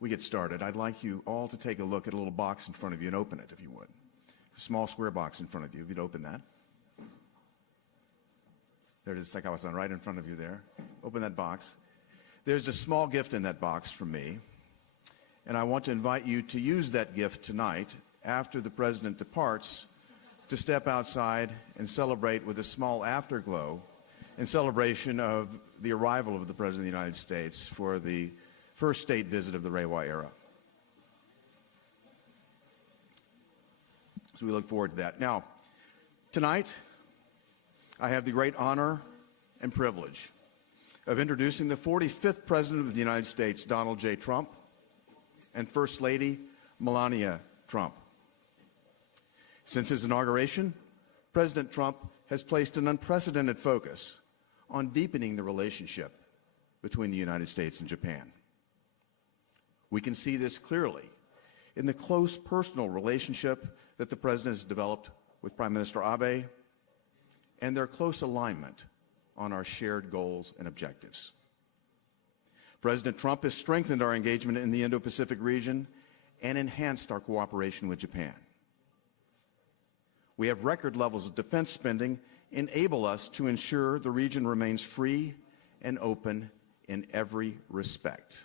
we get started, I'd like you all to take a look at a little box in front of you and open it, if you would. A small square box in front of you, if you'd open that. There it is, Sakawa-san, right in front of you there. Open that box. There's a small gift in that box from me, and I want to invite you to use that gift tonight after the President departs to step outside and celebrate with a small afterglow in celebration of the arrival of the President of the United States for the first state visit of the Reiwa era. So we look forward to that. Now, tonight, I have the great honor and privilege of introducing the 45th President of the United States, Donald J. Trump, and First Lady Melania Trump. Since his inauguration, President Trump has placed an unprecedented focus on deepening the relationship between the United States and Japan. We can see this clearly in the close personal relationship that the President has developed with Prime Minister Abe and their close alignment on our shared goals and objectives. President Trump has strengthened our engagement in the Indo-Pacific region and enhanced our cooperation with Japan. We have record levels of defense spending enable us to ensure the region remains free and open in every respect.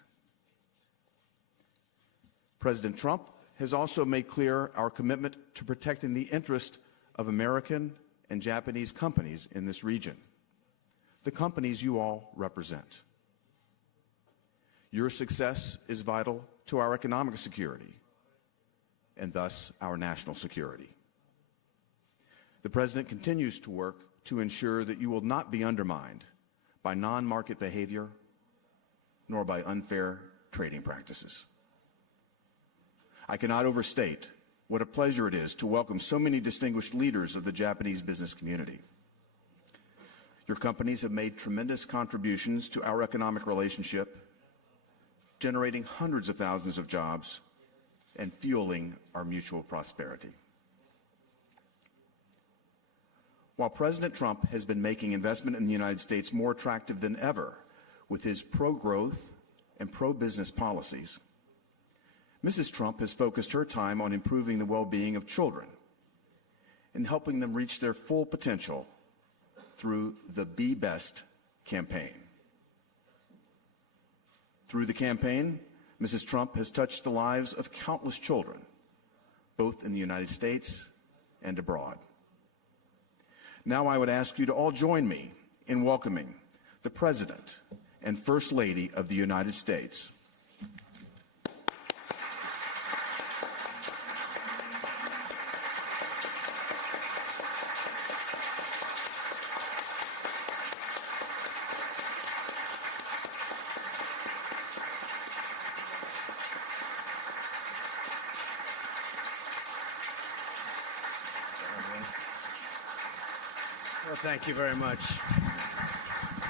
President Trump has also made clear our commitment to protecting the interest of American and Japanese companies in this region, the companies you all represent. Your success is vital to our economic security and thus our national security. The President continues to work to ensure that you will not be undermined by non-market behavior nor by unfair trading practices. I cannot overstate what a pleasure it is to welcome so many distinguished leaders of the Japanese business community. Your companies have made tremendous contributions to our economic relationship, generating hundreds of thousands of jobs and fueling our mutual prosperity. While President Trump has been making investment in the United States more attractive than ever with his pro-growth and pro-business policies, Mrs. Trump has focused her time on improving the well-being of children and helping them reach their full potential through the Be Best campaign. Through the campaign, Mrs. Trump has touched the lives of countless children, both in the United States and abroad. Now I would ask you to all join me in welcoming the President and First Lady of the United States. Well, thank you very much.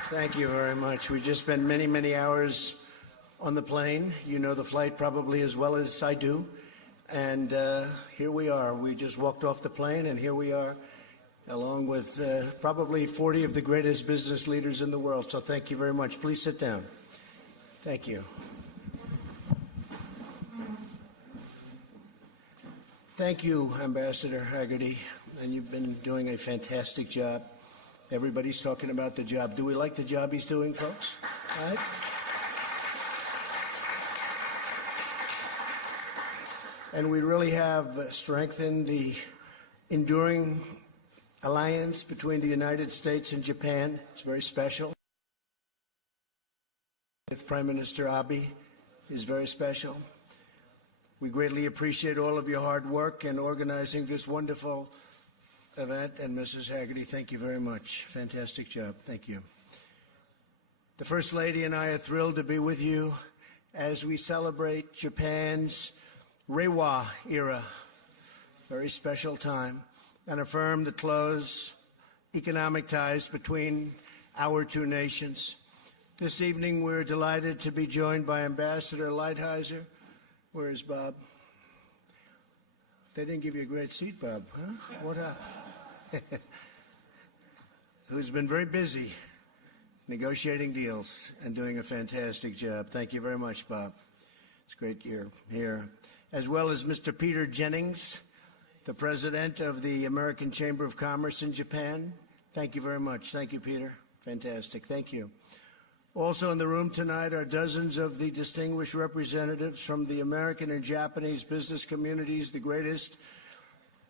Thank you very much. We just spent many, many hours on the plane. You know the flight probably as well as I do. And here we are. We just walked off the plane, and here we are, along with probably 40 of the greatest business leaders in the world. So thank you very much. Please sit down. Thank you. Thank you, Ambassador Haggerty, and you've been doing a fantastic job. Everybody's talking about the job. Do we like the job he's doing, folks? All right? And we really have strengthened the enduring alliance between the United States and Japan. It's very special. With Prime Minister Abe is very special. We greatly appreciate all of your hard work in organizing this wonderful event. And Mrs. Haggerty, thank you very much. Fantastic job. Thank you. The First Lady and I are thrilled to be with you as we celebrate Japan's Reiwa era, very special time, and affirm the close economic ties between our two nations. This evening, we're delighted to be joined by Ambassador Lighthizer. Where is Bob? They didn't give you a great seat, Bob, huh? What happened? Who's been very busy negotiating deals and doing a fantastic job. Thank you very much, Bob. It's great you're here. As well as Mr. Peter Jennings, the president of the American Chamber of Commerce in Japan. Thank you very much. Thank you, Peter. Fantastic. Thank you. Also in the room tonight are dozens of the distinguished representatives from the American and Japanese business communities, the greatest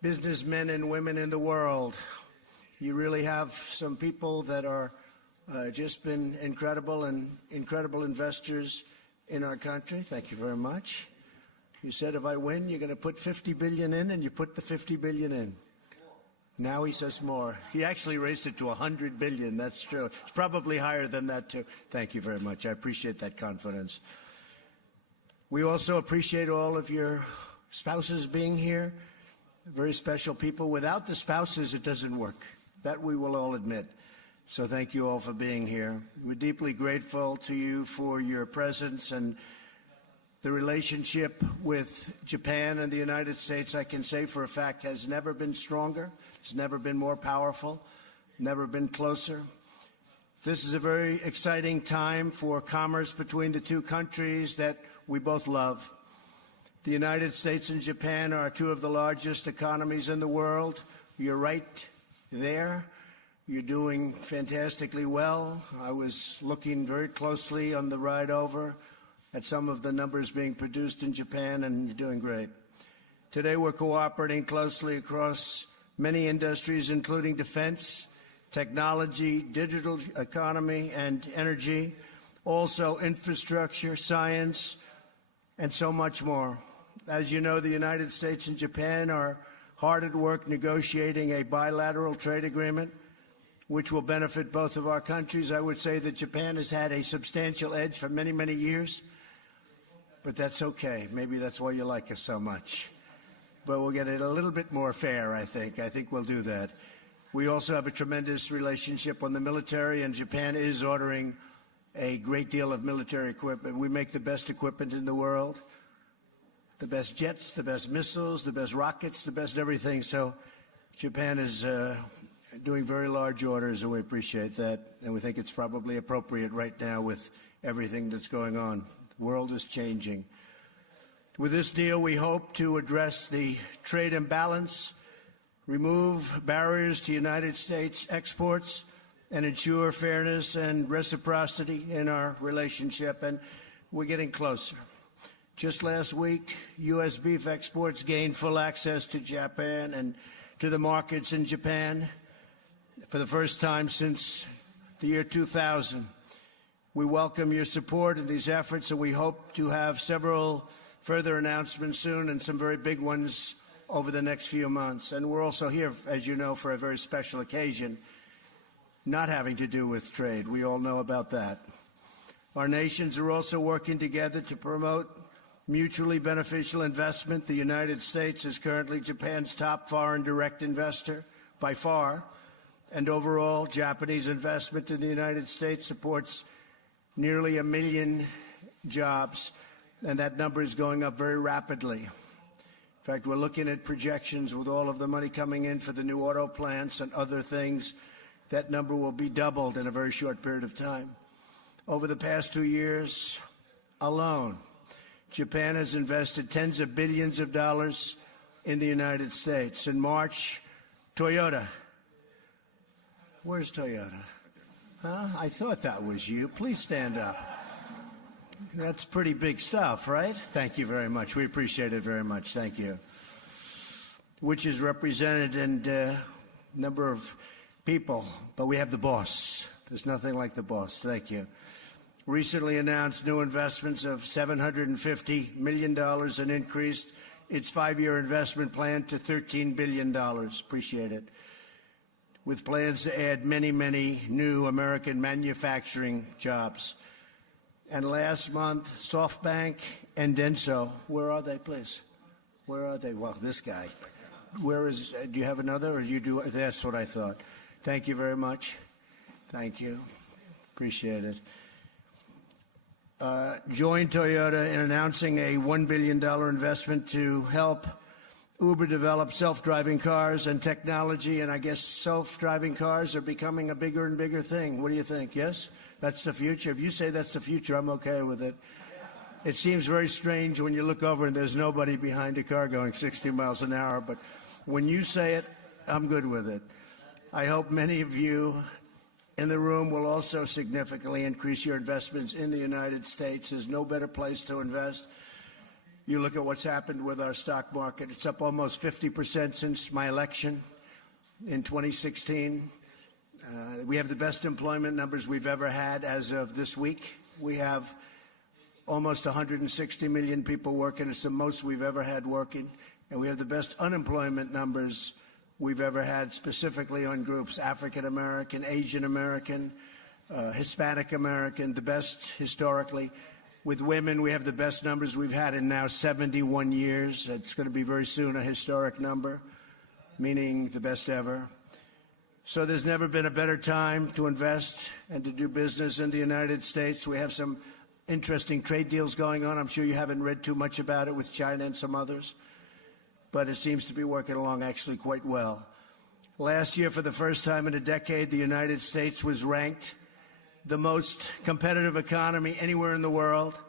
businessmen and women in the world. You really have some people that are just been incredible and incredible investors in our country. Thank you very much. You said if I win, you're going to put 50 billion in, and you put the 50 billion in. Now he says more. He actually raised it to 100 billion. That's true. It's probably higher than that, too. Thank you very much. I appreciate that confidence. We also appreciate all of your spouses being here. Very special people. Without the spouses, it doesn't work. That we will all admit. So thank you all for being here. We're deeply grateful to you for your presence, and the relationship with Japan and the United States, I can say for a fact, has never been stronger. It's never been more powerful, never been closer. This is a very exciting time for commerce between the two countries that we both love. The United States and Japan are two of the largest economies in the world. You're right there. You're doing fantastically well. I was looking very closely on the ride over at some of the numbers being produced in Japan, and you're doing great. Today we're cooperating closely across many industries, including defense, technology, digital economy, and energy, also infrastructure, science, and so much more. As you know, the United States and Japan are hard at work negotiating a bilateral trade agreement which will benefit both of our countries. I would say that Japan has had a substantial edge for many, many years, but that's okay. Maybe that's why you like us so much. But we'll get it a little bit more fair, I think. I think we'll do that. We also have a tremendous relationship on the military, and Japan is ordering a great deal of military equipment. We make the best equipment in the world, the best jets, the best missiles, the best rockets, the best everything. So Japan is doing very large orders, and we appreciate that. And we think it's probably appropriate right now with everything that's going on. The world is changing. With this deal, we hope to address the trade imbalance, remove barriers to United States exports, and ensure fairness and reciprocity in our relationship. And we're getting closer. Just last week, U.S. beef exports gained full access to Japan and to the markets in Japan for the first time since the year 2000. We welcome your support in these efforts, and we hope to have several further announcements soon, and some very big ones over the next few months. And we're also here, as you know, for a very special occasion, not having to do with trade. We all know about that. Our nations are also working together to promote mutually beneficial investment. The United States is currently Japan's top foreign direct investor by far, and overall, Japanese investment in the United States supports nearly 1 million jobs, and that number is going up very rapidly. In fact, we're looking at projections with all of the money coming in for the new auto plants and other things. That number will be doubled in a very short period of time. Over the past 2 years alone, Japan has invested tens of billions of dollars in the United States. In March, Toyota. Where's Toyota? Huh? I thought that was you. Please stand up. That's pretty big stuff, right? Thank you very much. We appreciate it very much. Thank you. Which is represented in a number of people, but we have the boss. There's nothing like the boss. Thank you. Recently announced new investments of $750 million and increased its 5-year investment plan to $13 billion. Appreciate it. With plans to add many, many new American manufacturing jobs. And last month, SoftBank and Denso. Where are they, please? Where are they? Well, this guy. Where is, do you have another, or you do? That's what I thought. Thank you very much. Thank you. Appreciate it. Joined Toyota in announcing a $1 billion investment to help Uber develop self-driving cars and technology, and I guess self-driving cars are becoming a bigger and bigger thing. What do you think? Yes? That's the future? If you say that's the future, I'm okay with it. It seems very strange when you look over and there's nobody behind a car going 60 miles an hour, but when you say it, I'm good with it. I hope many of you in the room will also significantly increase your investments in the United States. There's no better place to invest. You look at what's happened with our stock market. It's up almost 50% since my election in 2016. We have the best employment numbers we've ever had as of this week. We have almost 160 million people working. It's the most we've ever had working. And we have the best unemployment numbers we've ever had, specifically on groups, African American, Asian American, Hispanic American, the best historically. With women, we have the best numbers we've had in now 71 years. It's going to be very soon a historic number, meaning the best ever. So there's never been a better time to invest and to do business in the United States. We have some interesting trade deals going on. I'm sure you haven't read too much about it with China and some others, but it seems to be working along actually quite well. Last year, for the first time in a decade, the United States was ranked the most competitive economy anywhere in the world.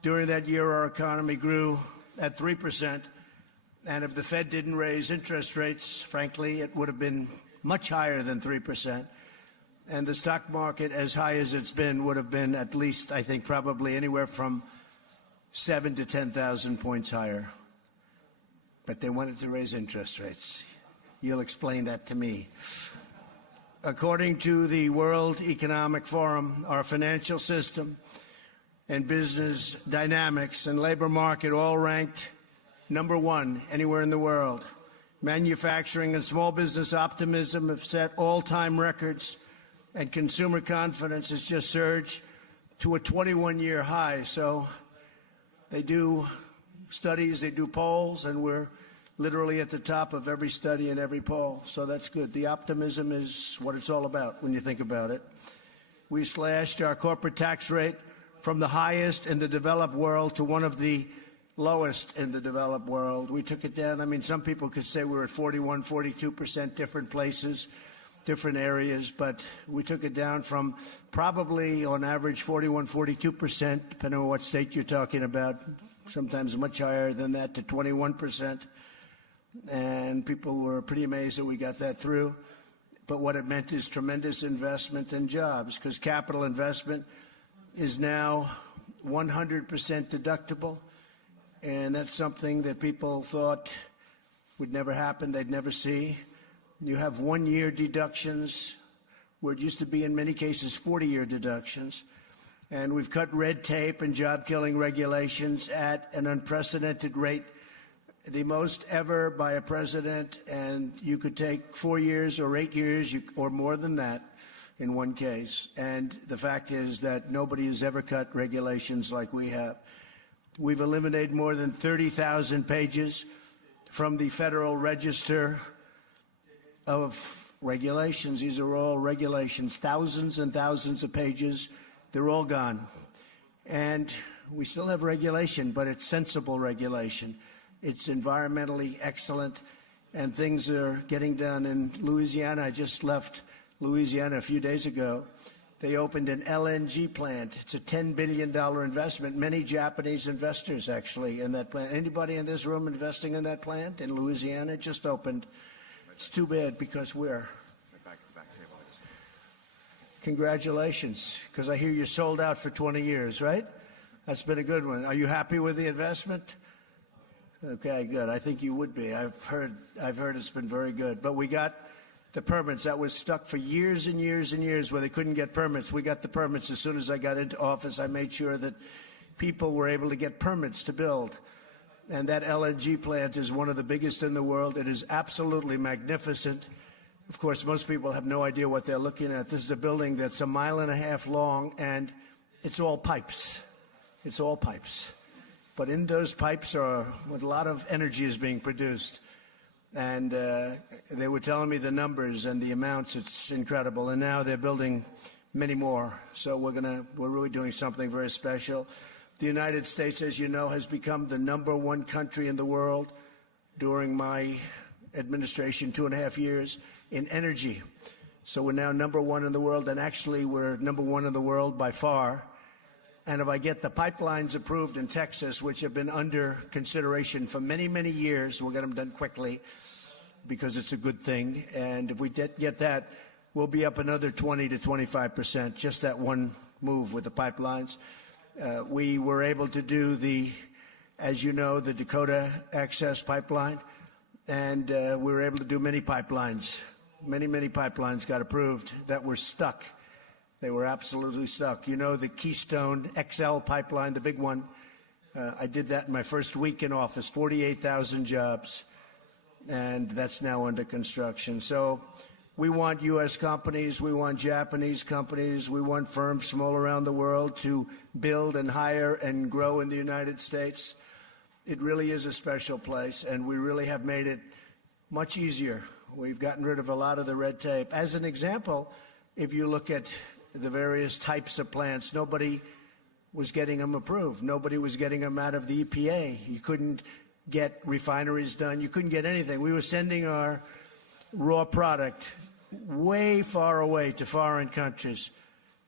During that year, our economy grew at 3%, and if the Fed didn't raise interest rates, frankly, it would have been much higher than 3%. And the stock market, as high as it's been, would have been at least, I think, probably anywhere from 7,000 to 10,000 points higher. But they wanted to raise interest rates. You'll explain that to me. According to the World Economic Forum, our financial system and business dynamics and labor market all ranked #1 anywhere in the world. Manufacturing and small business optimism have set all-time records, and consumer confidence has just surged to a 21-year high. So they do studies, they do polls, and we're literally at the top of every study and every poll. So that's good. The optimism is what it's all about when you think about it. We slashed our corporate tax rate from the highest in the developed world to one of the lowest in the developed world. We took it down. I mean, some people could say we're at 41, 42%, different places, different areas, but we took it down from probably on average 41, 42%, depending on what state you're talking about, sometimes much higher than that, to 21%. And people were pretty amazed that we got that through. But what it meant is tremendous investment in jobs, because capital investment is now 100% deductible. And that's something that people thought would never happen, they'd never see. You have 1-year deductions, where it used to be in many cases 40-year deductions. And we've cut red tape and job-killing regulations at an unprecedented rate, the most ever by a president. And you could take 4 years or 8 years or more than that in one case. And the fact is that nobody has ever cut regulations like we have. We've eliminated more than 30,000 pages from the Federal Register of regulations. These are all regulations, thousands and thousands of pages. They're all gone. And we still have regulation, but it's sensible regulation. It's environmentally excellent, and things are getting done. In Louisiana, I just left Louisiana a few days ago. They opened an LNG plant. It's a $10 billion investment. Many Japanese investors, actually, in that plant. Anybody in this room investing in that plant in Louisiana? It just opened. It's too bad because we're... Congratulations, because I hear you sold out for 20 years, right? That's been a good one. Are you happy with the investment? Okay, good. I think you would be. I've heard it's been very good. But we got the permits. That was stuck for years and years and years where they couldn't get permits. We got the permits as soon as I got into office. I made sure that people were able to get permits to build. And that LNG plant is one of the biggest in the world. It is absolutely magnificent. Of course, most people have no idea what they're looking at. This is a building that's 1.5 miles long, and it's all pipes. It's all pipes. But in those pipes are a lot of energy is being produced. And they were telling me the numbers and the amounts. It's incredible. And now they're building many more. So we're really doing something very special. The United States, as you know, has become the #1 country in the world during my administration, 2.5 years, in energy. So we're now #1 in the world, and actually we're #1 in the world by far And if I get the pipelines approved in Texas, which have been under consideration for many, many years, we'll get them done quickly because it's a good thing. And if we get that, we'll be up another 20 to 25%, just that one move with the pipelines. We were able to do as you know, the Dakota Access Pipeline, and we were able to do many pipelines. Many pipelines got approved that were stuck. They were absolutely stuck. You know, the Keystone XL pipeline, the big one, I did that in my first week in office, 48,000 jobs, and that's now under construction. So we want U.S. companies, we want Japanese companies, we want firms from all around the world to build and hire and grow in the United States. It really is a special place, and we really have made it much easier. We've gotten rid of a lot of the red tape. As an example, if you look at the various types of plants, nobody was getting them approved. Nobody was getting them out of the EPA. You couldn't get refineries done. You couldn't get anything. We were sending our raw product way far away to foreign countries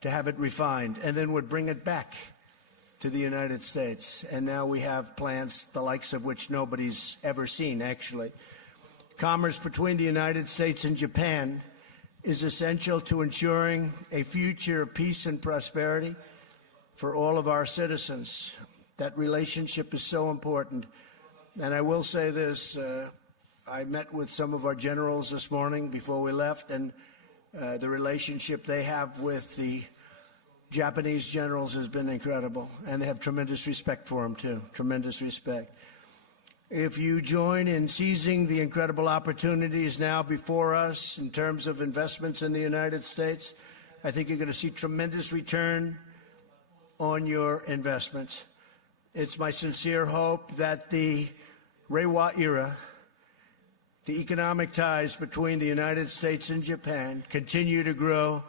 to have it refined, and then would bring it back to the United States. And now we have plants the likes of which nobody's ever seen, actually. Commerce between the United States and Japan is essential to ensuring a future of peace and prosperity for all of our citizens. That relationship is so important. And I will say this, I met with some of our generals this morning before we left, and the relationship they have with the Japanese generals has been incredible, and they have tremendous respect for them, too, tremendous respect. If you join in seizing the incredible opportunities now before us in terms of investments in the United States, I think you're going to see tremendous return on your investments. It's my sincere hope that the Reiwa era, the economic ties between the United States and Japan, continue to grow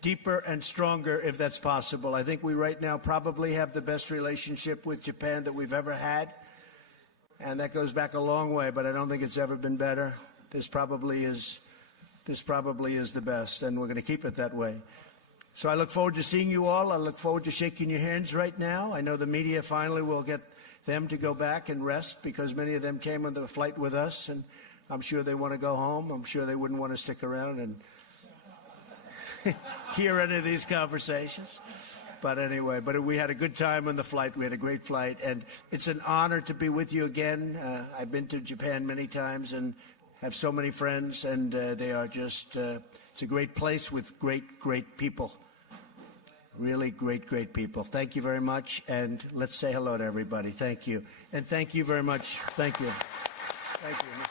deeper and stronger if that's possible. I think we right now probably have the best relationship with Japan that we've ever had. And that goes back a long way, but I don't think it's ever been better. This probably is the best, and we're going to keep it that way. So I look forward to seeing you all. I look forward to shaking your hands right now. I know the media finally will get them to go back and rest because many of them came on the flight with us, and I'm sure they want to go home. I'm sure they wouldn't want to stick around and hear any of these conversations. But anyway, we had a good time on the flight. We had a great flight, and it's an honor to be with you again. I've been to Japan many times and have so many friends, and they are just, it's a great place with great people. Really great people. Thank you very much, and let's say hello to everybody. Thank you. And thank you very much. Thank you. Thank you.